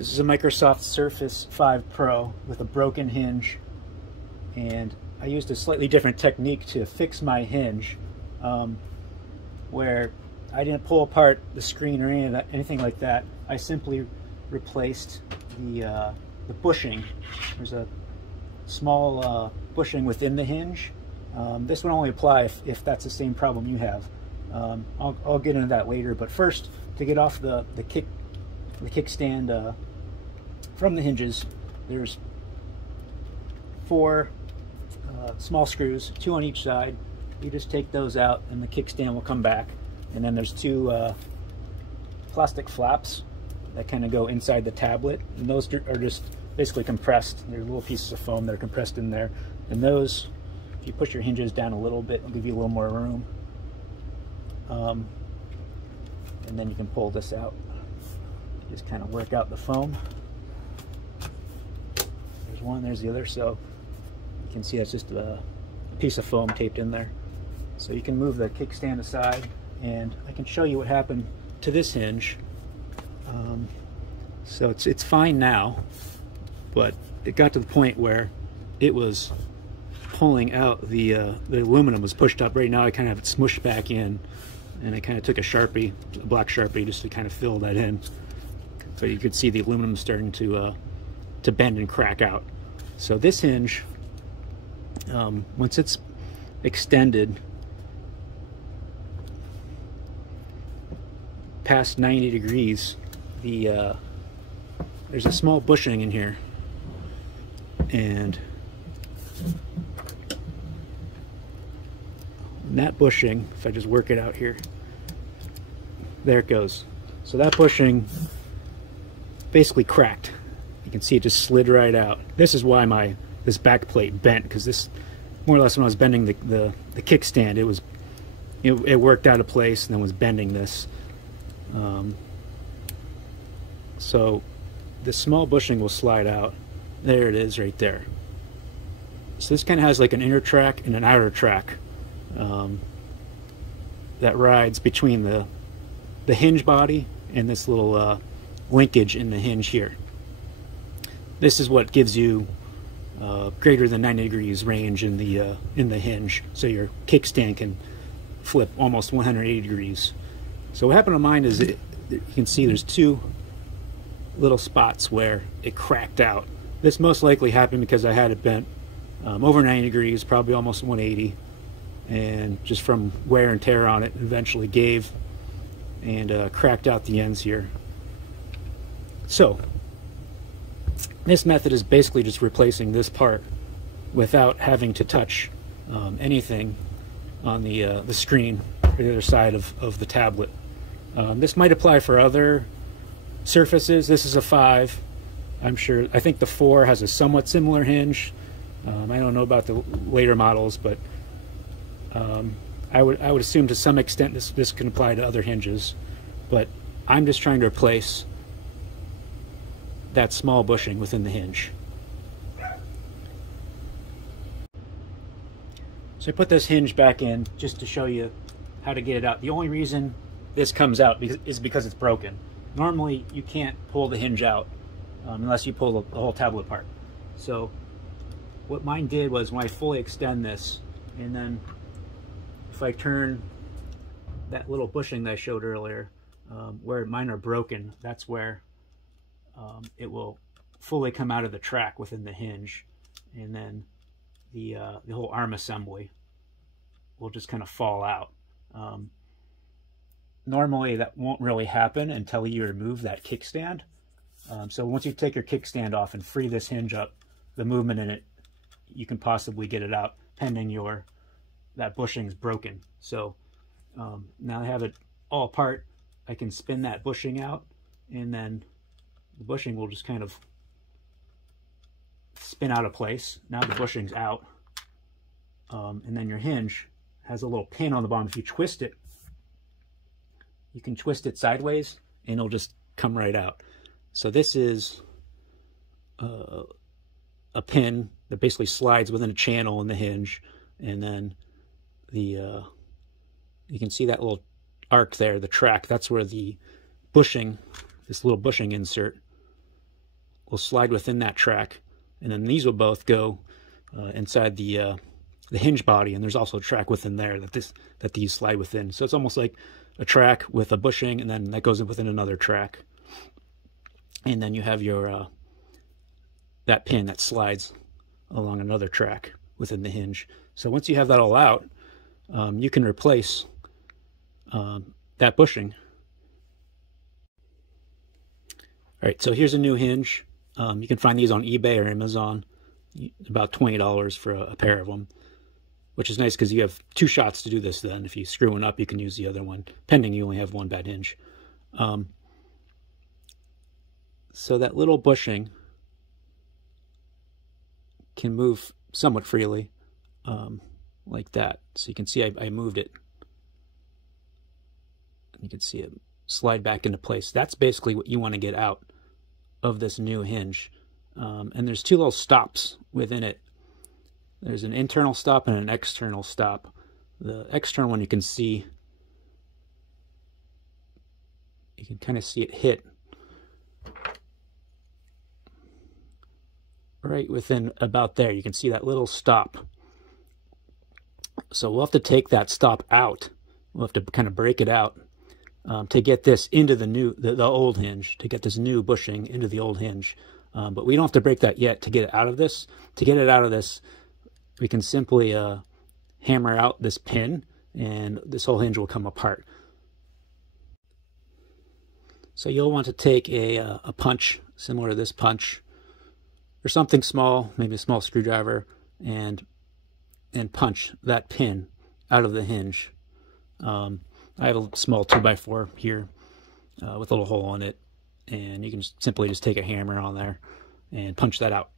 This is a Microsoft Surface 5 Pro with a broken hinge, and I used a slightly different technique to fix my hinge, where I didn't pull apart the screen or anything like that. I simply replaced the bushing. There's a small bushing within the hinge. This would only apply if that's the same problem you have. I'll get into that later, but first, to get off the kickstand from the hinges, there's 4 small screws, 2 on each side. You just take those out and the kickstand will come back. And then there's 2 plastic flaps that kind of go inside the tablet, and those are just basically compressed. They're little pieces of foam that are compressed in there, and those, if you push your hinges down a little bit, it'll give you a little more room. And then you can pull this out. Just kind of work out the foam. There's one, there's the other, so you can see that's just a piece of foam taped in there. So you can move the kickstand aside, and I can show you what happened to this hinge. So it's fine now, but it got to the point where it was pulling out, the aluminum was pushed up. Right now I kind of have it smushed back in, and I kind of took a Sharpie, a black Sharpie, just to kind of fill that in. So you could see the aluminum starting to bend and crack out. So this hinge, once it's extended past 90 degrees, there's a small bushing in here, and that bushing, if I just work it out here, there it goes. So that bushing basically cracked. You can see it just slid right out. This is why this back plate bent, because this, more or less, when I was bending the kickstand, it worked out of place and then was bending this. So the small bushing will slide out. There it is right there. So this kind of has like an inner track and an outer track that rides between the hinge body and this little linkage in the hinge here. This is what gives you greater than 90 degrees range in the hinge, so your kickstand can flip almost 180 degrees. So what happened on mine is you can see there's 2 little spots where it cracked out. This most likely happened because I had it bent over 90 degrees, probably almost 180, and just from wear and tear on it, eventually gave and cracked out the ends here. So this method is basically just replacing this part without having to touch anything on the screen or the other side of the tablet. This might apply for other surfaces. This is a 5. I think the 4 has a somewhat similar hinge. I don't know about the later models, but I would assume to some extent this can apply to other hinges. But I'm just trying to replace that small bushing within the hinge. So I put this hinge back in just to show you how to get it out. The only reason this comes out is because it's broken. Normally you can't pull the hinge out unless you pull the whole tablet apart. So what mine did was, when I fully extend this, and then if I turn that little bushing that I showed earlier, where mine are broken, that's where it will fully come out of the track within the hinge, and then the whole arm assembly will just kind of fall out. Normally that won't really happen until you remove that kickstand. So once you take your kickstand off and free this hinge up, the movement in it, you can possibly get it out, pending that bushing is broken. So now I have it all apart, I can spin that bushing out, and then the bushing will just kind of spin out of place. Now the bushing's out, and then your hinge has a little pin on the bottom. If you twist it, you can twist it sideways and it'll just come right out. So this is a pin that basically slides within a channel in the hinge, and then you can see that little arc there, the track, that's where the bushing, this little bushing insert will slide within that track, and then these will both go inside the hinge body, and there's also a track within there that these slide within. So it's almost like a track with a bushing, and then that goes within another track, and then you have your that pin that slides along another track within the hinge. So once you have that all out, you can replace that bushing. All right, so here's a new hinge. You can find these on eBay or Amazon, about $20 for a pair of them, which is nice because you have 2 shots to do this then. If you screw one up, you can use the other one, pending you only have one bad hinge. So that little bushing can move somewhat freely, like that. So you can see I moved it. You can see it slide back into place. That's basically what you want to get out of this new hinge. And there's 2 little stops within it. There's an internal stop and an external stop. The external one you can see, you can kind of see it hit right within about there. You can see that little stop. So we'll have to take that stop out. We'll have to kind of break it out to get this into the old hinge, to get this new bushing into the old hinge. But we don't have to break that yet to get it out of this. To get it out of this, we can simply hammer out this pin, and this whole hinge will come apart. So you'll want to take a punch similar to this punch, or something small, maybe a small screwdriver, and punch that pin out of the hinge. I have a small 2x4 here with a little hole in it, and you can simply just take a hammer on there and punch that out.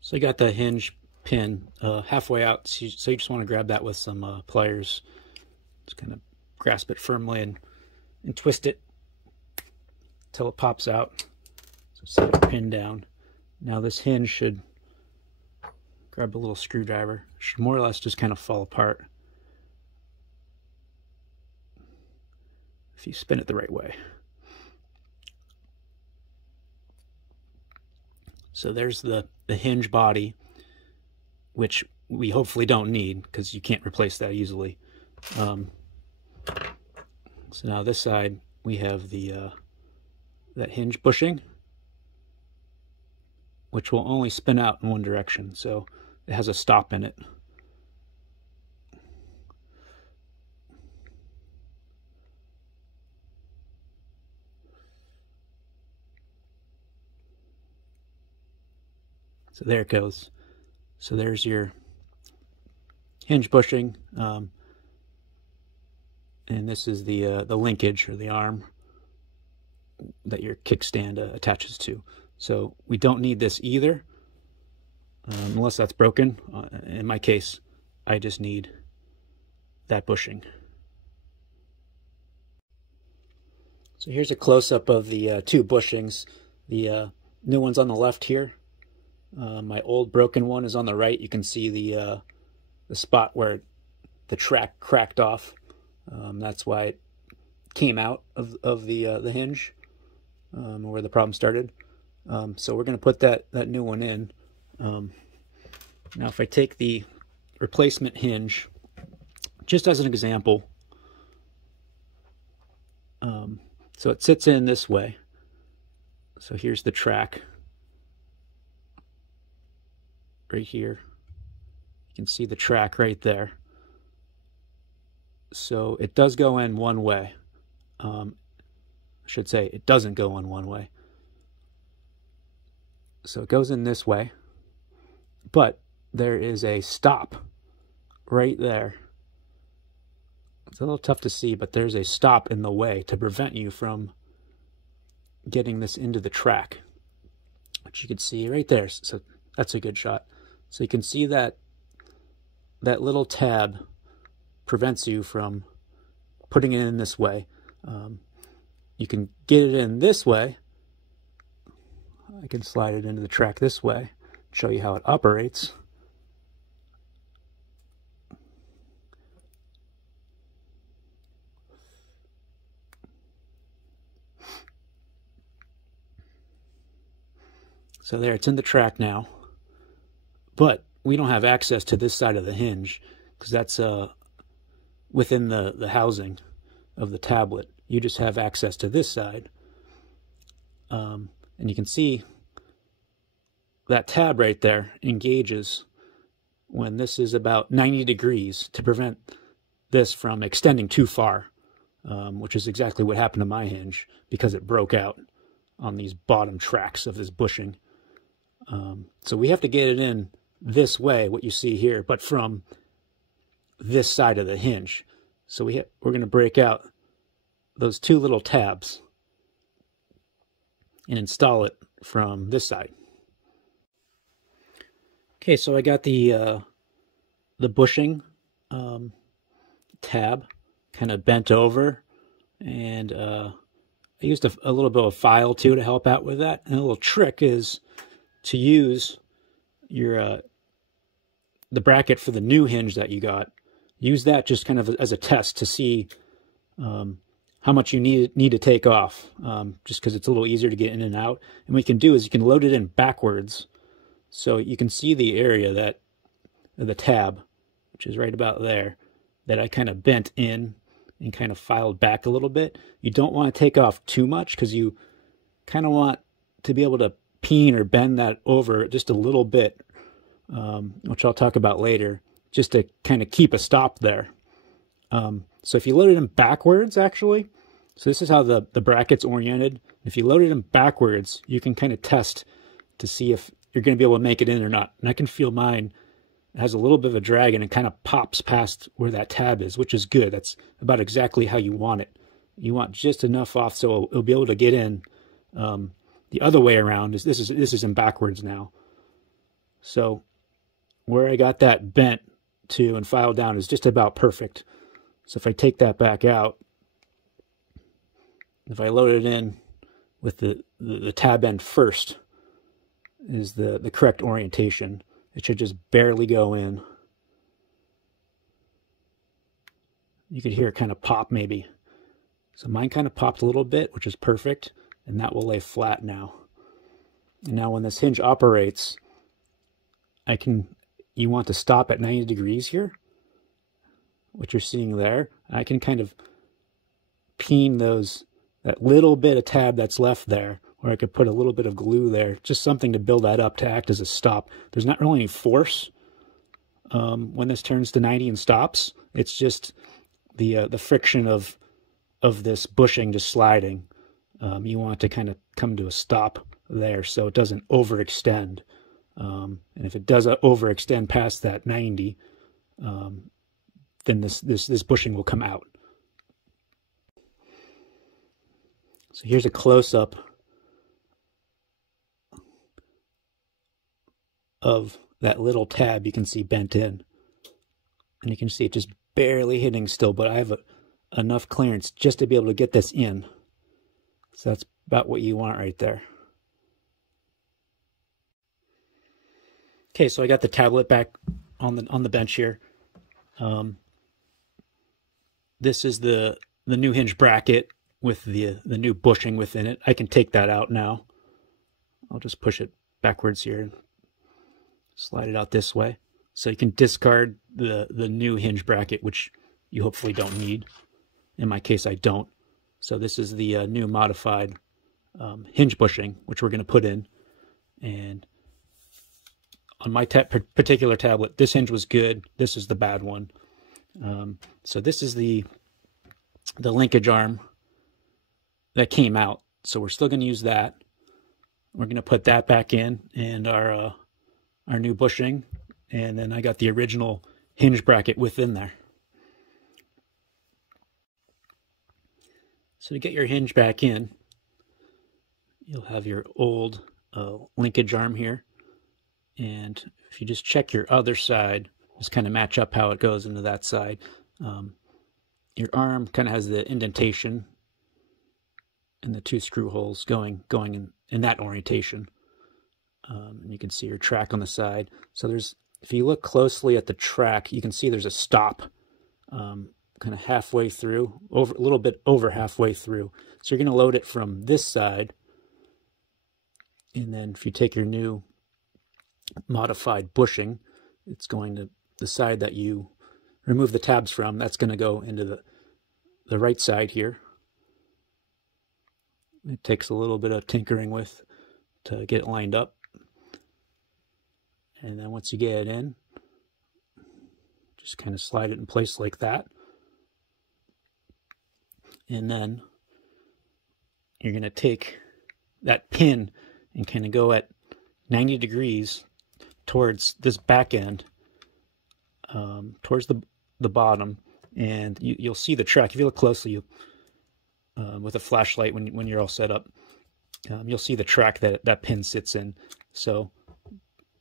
So you got the hinge pin halfway out, so you just want to grab that with some pliers. Just kind of grasp it firmly and twist it until it pops out. So set the pin down. Now this hinge should, grab a little screwdriver, should more or less just kind of fall apart if you spin it the right way. So there's the hinge body, which we hopefully don't need because you can't replace that easily. So now this side we have that hinge bushing, which will only spin out in one direction. So it has a stop in it. So there it goes. So there's your hinge bushing, and this is the linkage, or the arm that your kickstand attaches to. So we don't need this either, unless that's broken. In my case, I just need that bushing. So here's a close-up of the 2 bushings. The new one's on the left here. My old broken one is on the right. You can see the spot where the track cracked off. That's why it came out of the hinge, where the problem started. So we're going to put that new one in. Now if I take the replacement hinge, just as an example, so it sits in this way. So here's the track right here. You can see the track right there. So it does go in one way. I should say it doesn't go in one way. So it goes in this way, but there is a stop right there. It's a little tough to see, but there's a stop in the way to prevent you from getting this into the track, which you can see right there. So that's a good shot. So you can see that little tab prevents you from putting it in this way. You can get it in this way. I can slide it into the track this way, show you how it operates. So there, it's in the track now. But we don't have access to this side of the hinge because that's within the housing of the tablet. You just have access to this side. And you can see that tab right there engages when this is about 90 degrees to prevent this from extending too far, which is exactly what happened to my hinge because it broke out on these bottom tracks of this bushing. So we have to get it in this way, what you see here, but from this side of the hinge. So we're going to break out those two little tabs and install it from this side. Okay, so I got the bushing tab kind of bent over, and I used a little bit of file too to help out with that. And a little trick is to use your the bracket for the new hinge that you got. Use that just kind of as a test to see how much you need to take off, just because it's a little easier to get in and out. And what you can do is you can load it in backwards, so you can see the area that the tab, which is right about there, that I kind of bent in and kind of filed back a little bit. You don't want to take off too much because you kind of want to be able to peen or bend that over just a little bit, which I'll talk about later, just to kind of keep a stop there. So if you load it in backwards, actually, so this is how the bracket's oriented. If you load it in backwards, you can kind of test to see if you're going to be able to make it in or not. And I can feel mine has a little bit of a drag and it kind of pops past where that tab is, which is good. That's about exactly how you want it. You want just enough off so it'll be able to get in. The other way around is this is in backwards now. So where I got that bent to and filed down is just about perfect. So if I take that back out, if I load it in with the tab end first is the correct orientation. It should just barely go in. You could hear it kind of pop maybe. So mine kind of popped a little bit, which is perfect, and that will lay flat now. And now when this hinge operates, you want to stop at 90 degrees here, what you're seeing there. I can kind of peen that little bit of tab that's left there, or I could put a little bit of glue there, just something to build that up to act as a stop. There's not really any force when this turns to 90 and stops. It's just the friction of this bushing just sliding. You want to kind of come to a stop there so it doesn't overextend. And if it does overextend past that 90, then this bushing will come out. So here's a close-up of that little tab you can see bent in. And you can see it just barely hitting still, but I have enough clearance just to be able to get this in. So that's about what you want right there. Okay, so I got the tablet back on the bench here. This is the new hinge bracket with the new bushing within it. I can take that out now. I'll just push it backwards here and slide it out this way. So you can discard the new hinge bracket, which you hopefully don't need. In my case, I don't. So this is the new modified hinge bushing, which we're going to put in. And on my particular tablet, this hinge was good. This is the bad one. So this is the linkage arm that came out. So we're still going to use that. We're going to put that back in and our new bushing. And then I got the original hinge bracket within there. So to get your hinge back in, you'll have your old linkage arm here. And if you just check your other side, just kind of match up how it goes into that side. Your arm kind of has the indentation and the two screw holes going in that orientation. And you can see your track on the side. So if you look closely at the track, you can see there's a stop kind of halfway through, a little bit over halfway through. So you're going to load it from this side And then if you take your new modified bushing, it's going to, the side that you remove the tabs from, that's going to go into the right side here. It takes a little bit of tinkering with to get it lined up. And then once you get it in, just kind of slide it in place like that. And then you're going to take that pin and kind of go at 90 degrees towards this back end, towards the bottom, and you'll see the track. If you look closely, with a flashlight when you're all set up, you'll see the track that pin sits in. So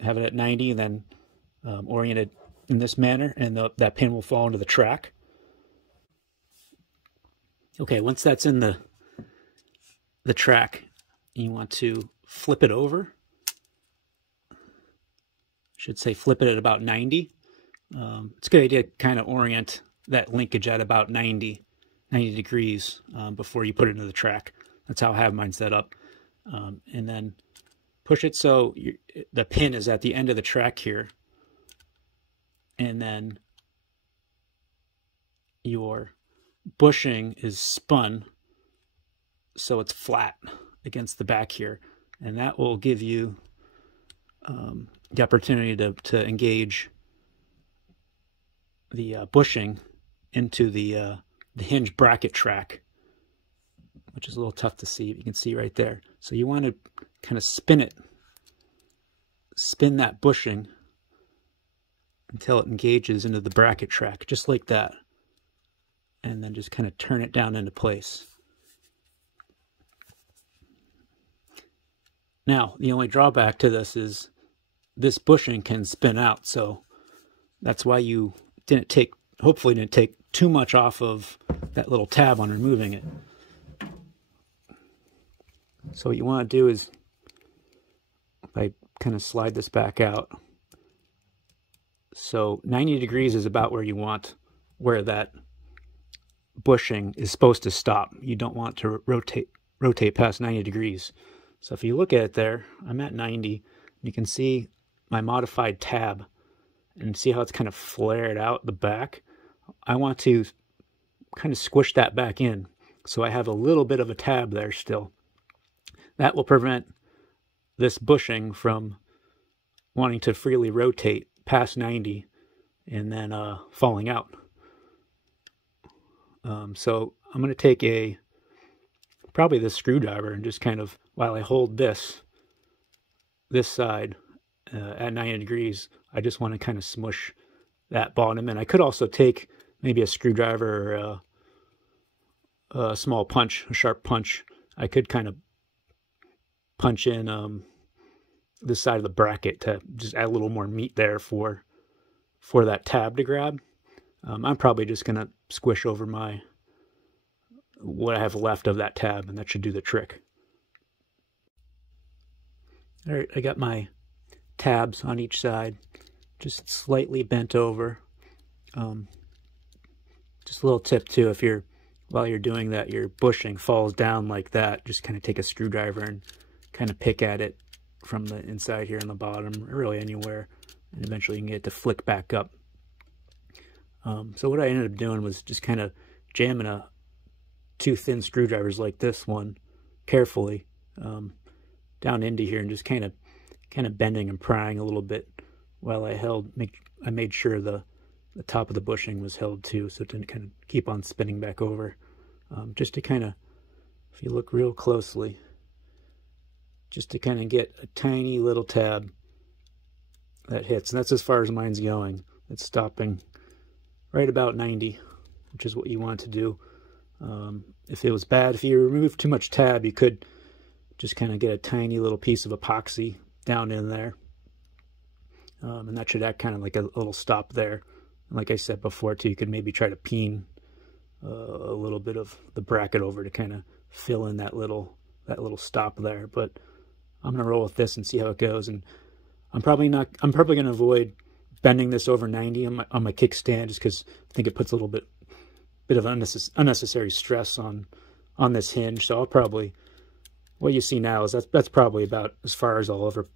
have it at 90 and then orient it in this manner, and that pin will fall into the track. Okay, once that's in the track, you want to flip it over. Should say flip it at about 90. It's a good idea to kind of orient that linkage at about 90 degrees before you put it into the track. That's how I have mine set up. And then push it so the pin is at the end of the track here. And then your bushing is spun so it's flat against the back here. And that will give you the opportunity to engage the bushing into the hinge bracket track, which is a little tough to see. You can see right there. So you want to kind of spin that bushing until it engages into the bracket track, just like that. And then just kind of turn it down into place. Now, the only drawback to this is this bushing can spin out, so that's why you hopefully didn't take too much off of that little tab on removing it. So what you want to do is, if I kind of slide this back out, so 90 degrees is about where you want, where that bushing is supposed to stop. You don't want to rotate past 90 degrees. So if you look at it there, I'm at 90. You can see my modified tab and see how it's kind of flared out the back. I want to kind of squish that back in, so I have a little bit of a tab there still. That will prevent this bushing from wanting to freely rotate past 90 and then falling out. So I'm going to take probably this screwdriver and just kind of, while I hold this side at 90 degrees, I just want to kind of smush that bottom in. I could also take maybe a screwdriver or a small punch, a sharp punch. I could kind of punch in this side of the bracket to just add a little more meat there for that tab to grab. I'm probably just going to squish over what I have left of that tab, and that should do the trick. All right, I got my tabs on each side, just slightly bent over. Just a little tip too, while you're doing that, your bushing falls down like that, just kind of take a screwdriver and kind of pick at it from the inside here on the bottom, or really anywhere, and eventually you can get it to flick back up. So what I ended up doing was just kind of jamming two thin screwdrivers like this one carefully down into here, and just kind of bending and prying a little bit while I made sure the top of the bushing was held too, so it didn't kind of keep on spinning back over. Just to kind of, if you look real closely, just to kind of get a tiny little tab that hits, and that's as far as mine's going. It's stopping right about 90, which is what you want to do. If it was bad, if you remove too much tab, you could just kind of get a tiny little piece of epoxy down in there. And that should act kind of like a little stop there. And like I said before too, you could maybe try to peen a little bit of the bracket over to kind of fill in that little stop there. But I'm gonna roll with this and see how it goes. And I'm probably gonna avoid bending this over 90 on my kickstand, just because I think it puts a little bit of unnecessary stress on this hinge. So I'll probably what you see now is that's probably about as far as I'll ever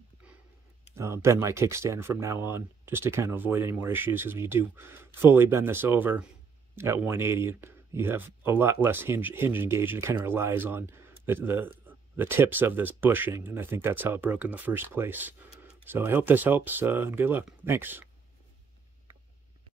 bend my kickstand from now on, just to kind of avoid any more issues, because when you do fully bend this over at 180, you have a lot less hinge engaged, and it kind of relies on the tips of this bushing, and I think that's how it broke in the first place. So I hope this helps, and good luck. Thanks.